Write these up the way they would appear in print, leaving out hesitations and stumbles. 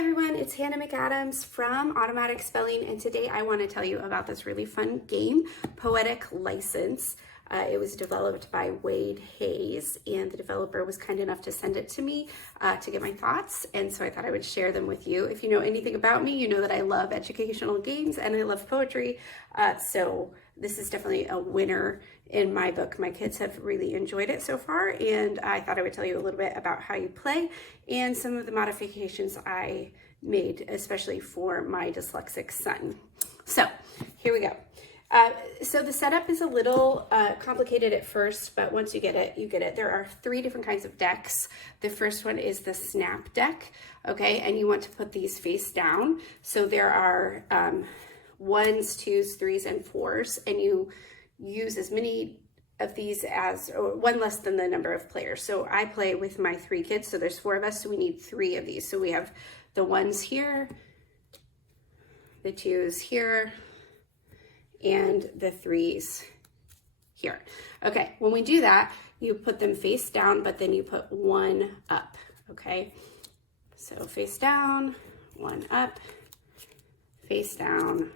everyone, it's Hannah McAdams from Automatic Spelling, and today I want to tell you about this really fun game, Poetic License. It was developed by Wade Hayes, and the developer was kind enough to send it to me to get my thoughts, and so I thought I would share them with you. If you know anything about me, you know that I love educational games and I love poetry, so this is definitely a winner in my book. My kids have really enjoyed it so far, and I thought I would tell you a little bit about how you play and some of the modifications I made, especially for my dyslexic son. So here we go. So the setup is a little complicated at first, but once you get it, you get it. There are 3 different kinds of decks. The first one is the snap deck, okay? And you want to put these face down. So there are 1s, 2s, 3s, and 4s, and you use as many of these as, or 1 less than the number of players. So I play with my 3 kids, so there's 4 of us, so we need 3 of these. So we have the 1s here, the 2s here, and the 3s here. Okay, when we do that, you put them face down, but then you put 1 up, okay? So face down, 1 up, face down,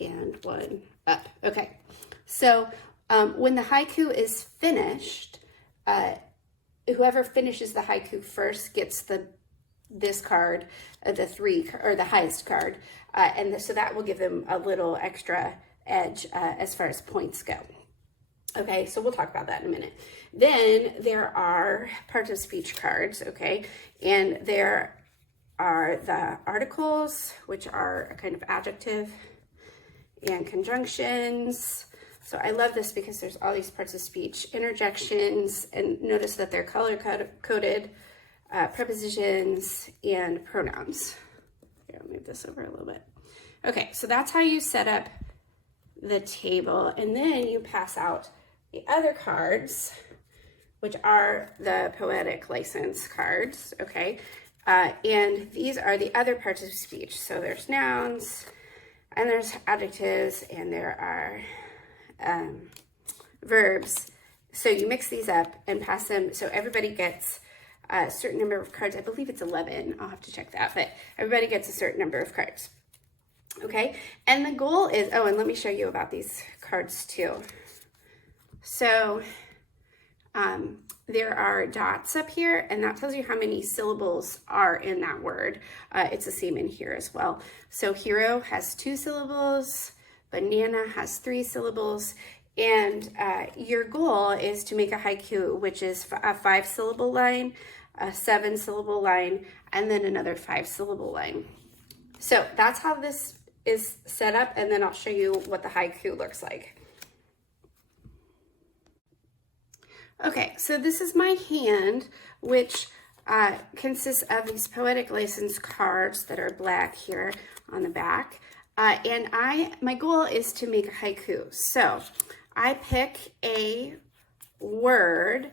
and 1 up. Okay, so when the haiku is finished, whoever finishes the haiku first gets this card, the 3 or the highest card, so that will give them a little extra edge as far as points go. Okay, so we'll talk about that in a minute. Then there are part of speech cards, okay, and there are the articles, which are a kind of adjective, and conjunctions. So I love this because there's all these parts of speech, interjections, and notice that they're color-coded, prepositions, and pronouns. Here, I'll move this over a little bit. Okay, so that's how you set up the table, and then you pass out the other cards, which are the Poetic License cards, okay? And these are the other parts of speech. So there's nouns, and there's adjectives, and there are verbs. So you mix these up and pass them, so everybody gets a certain number of cards. I believe it's 11, I'll have to check that, but everybody gets a certain number of cards. Okay, and the goal is, oh, and let me show you about these cards too. So there are dots up here, and that tells you how many syllables are in that word. It's the same in here as well. So hero has 2 syllables, banana has 3 syllables, and your goal is to make a haiku, which is a 5-syllable line, a 7-syllable line, and then another 5-syllable line. So that's how this is set up, and then I'll show you what the haiku looks like. Okay, so this is my hand, which consists of these Poetic License cards that are black here on the back, and my goal is to make a haiku. So I pick a word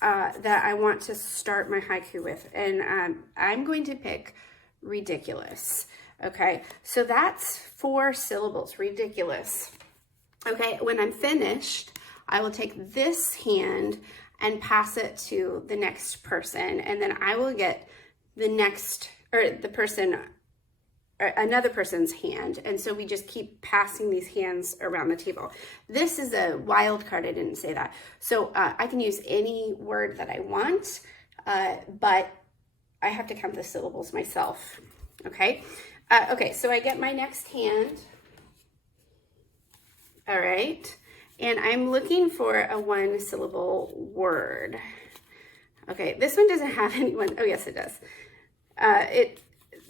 that I want to start my haiku with, and I'm going to pick ridiculous. Okay, so that's 4 syllables, ridiculous. Okay, when I'm finished, I will take this hand and pass it to the next person, and then I will get the next, or the person, or another person's hand, and so we just keep passing these hands around the table. This is a wild card, I didn't say that. So I can use any word that I want, but I have to count the syllables myself, okay? Okay, so I get my next hand, all right, and I'm looking for a 1-syllable word. Okay, this one doesn't have anyone, oh yes it does.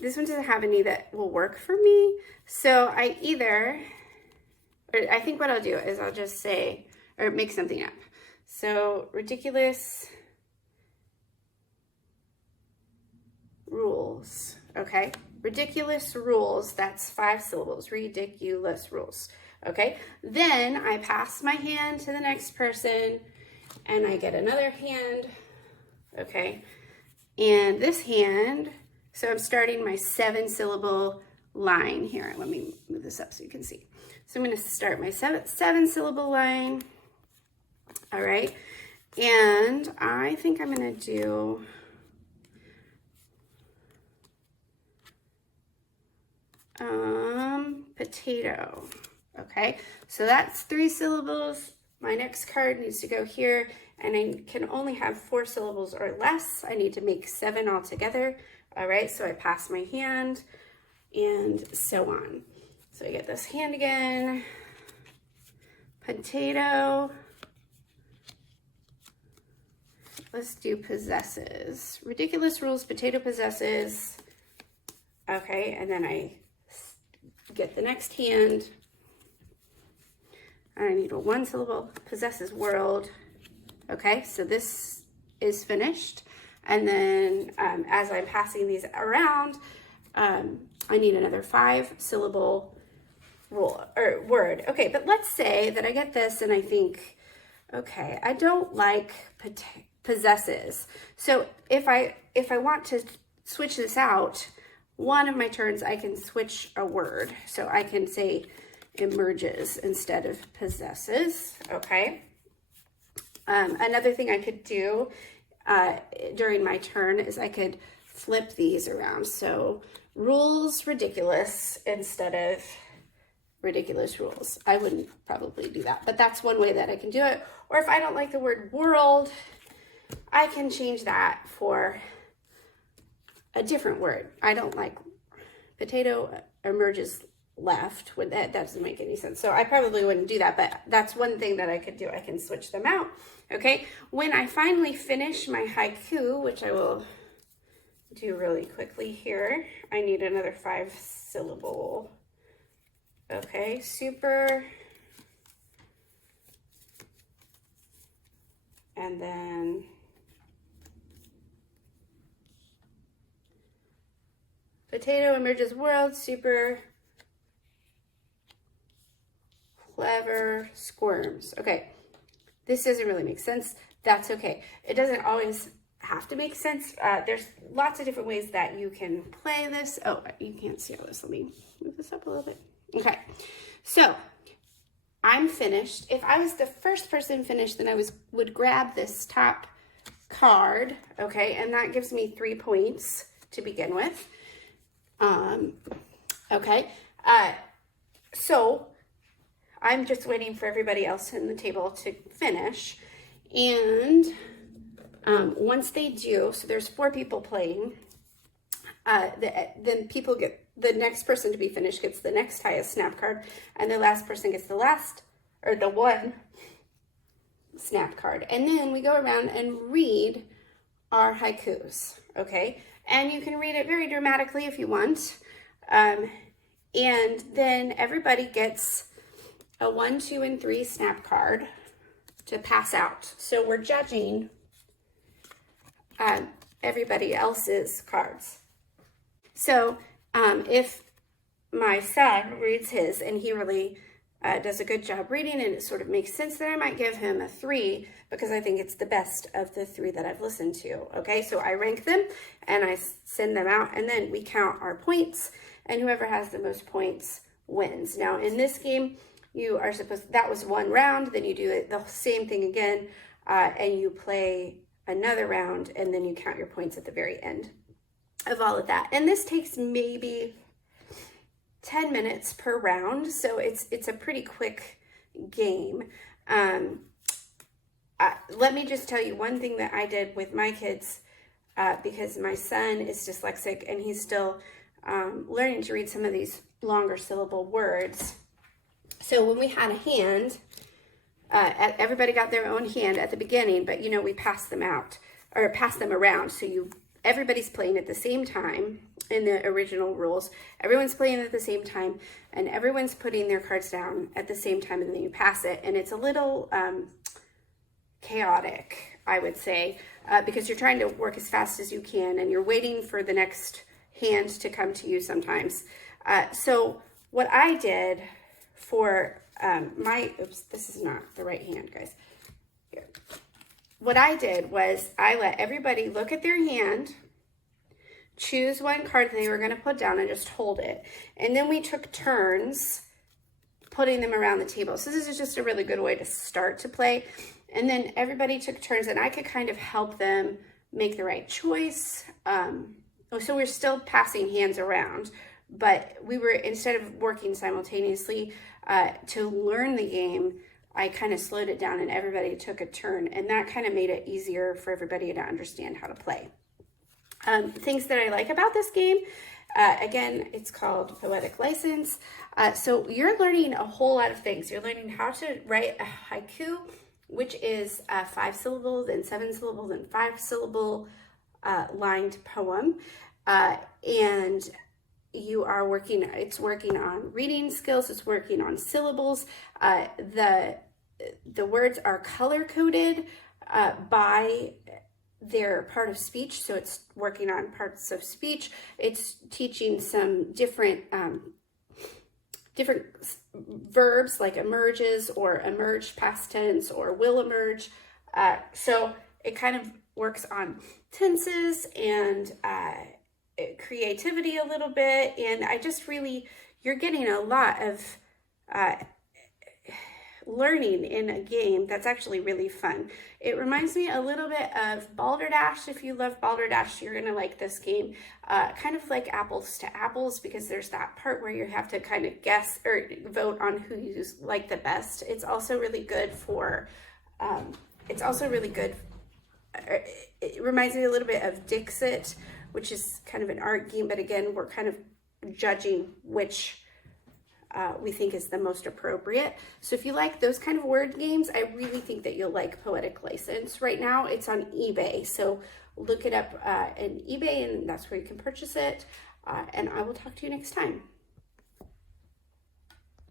This one doesn't have any that will work for me, so I think what I'll do is I'll just say, or make something up. So, ridiculous rules, okay? Ridiculous rules, that's 5 syllables, ridiculous rules, okay? Then I pass my hand to the next person, and I get another hand, okay? And this hand, so I'm starting my 7-syllable line here. Let me move this up so you can see. So I'm gonna start my 7-syllable line, all right? And I think I'm gonna do Potato. Okay, so that's 3 syllables. My next card needs to go here, and I can only have 4 syllables or less. I need to make 7 altogether. All right, so I pass my hand and so on. So I get this hand again. Potato. Let's do possesses. Ridiculous rules, potato possesses. Okay, and then I get the next hand. I need a 1 syllable, possesses world. Okay, so this is finished. And then as I'm passing these around, I need another 5 syllable rule or word. Okay, but let's say that I get this and I think, okay, I don't like possesses. So if I want to switch this out, one of my turns I can switch a word. So I can say emerges instead of possesses. Okay. Another thing I could do during my turn is I could flip these around. So rules ridiculous instead of ridiculous rules. I wouldn't probably do that, but that's one way that I can do it. Or if I don't like the word world, I can change that for a different word. I don't like potato emerges left. That doesn't make any sense. So I probably wouldn't do that, but that's one thing that I could do. I can switch them out. Okay. When I finally finish my haiku, which I will do really quickly here, I need another 5 syllable. Okay. Super. And then potato emerges world, super clever squirms. Okay, this doesn't really make sense. That's okay. It doesn't always have to make sense. There's lots of different ways that you can play this. Oh, you can't see all this. Let me move this up a little bit. Okay, so I'm finished. If I was the first person finished, then I would grab this top card, okay, and that gives me 3 points to begin with. Okay, so I'm just waiting for everybody else in the table to finish, and once they do, so there's 4 people playing, then people get, the next person to be finished gets the next highest snap card, and the last person gets the last, or the 1 snap card. And then we go around and read our haikus, okay? And you can read it very dramatically if you want. And then everybody gets a 1, 2, and 3 snap card to pass out. So we're judging everybody else's cards. So if my son reads his and he really does a good job reading and it sort of makes sense, then I might give him a 3 because I think it's the best of the 3 that I've listened to. Okay, so I rank them and I send them out, and then we count our points, and whoever has the most points wins. Now in this game, you are supposed, that was 1 round, then you do it the same thing again, and you play another round, and then you count your points at the very end of all of that. And this takes maybe 10 minutes per round, so it's a pretty quick game. Let me just tell you one thing that I did with my kids, because my son is dyslexic and he's still learning to read some of these longer syllable words. So when we had a hand, everybody got their own hand at the beginning, but we passed them out, or passed them around. So everybody's playing at the same time in the original rules. Everyone's playing at the same time, and everyone's putting their cards down at the same time, and then you pass it. And it's a little chaotic, I would say, because you're trying to work as fast as you can, and you're waiting for the next hand to come to you sometimes. So what I did for oops, this is not the right hand, guys. Here. What I did was I let everybody look at their hand, choose one card that they were going to put down, and just hold it. And then we took turns putting them around the table. So this is just a really good way to start to play. And then everybody took turns, and I could kind of help them make the right choice. So we're still passing hands around, but we were, instead of working simultaneously to learn the game, I kind of slowed it down and everybody took a turn, and that kind of made it easier for everybody to understand how to play. Things that I like about this game, again, it's called Poetic License. So you're learning a whole lot of things. You're learning how to write a haiku, which is a 5-syllable, then 7-syllable, then 5-syllable lined poem. And you are working, it's working on reading skills, it's working on syllables. The words are color-coded by their part of speech, so it's working on parts of speech. It's teaching some different verbs like emerges or emerged past tense or will emerge. So it kind of works on tenses and creativity a little bit, and I just really, you're getting a lot of learning in a game that's actually really fun. It reminds me a little bit of Balderdash. If you love Balderdash, you're gonna like this game. Kind of like Apples to Apples, because there's that part where you have to kind of guess or vote on who you like the best. It's also really good for, it reminds me a little bit of Dixit, which is kind of an art game, but again, we're kind of judging which we think is the most appropriate. So if you like those kind of word games, I really think that you'll like Poetic License. Right now it's on eBay, so look it up in eBay, and that's where you can purchase it. And I will talk to you next time.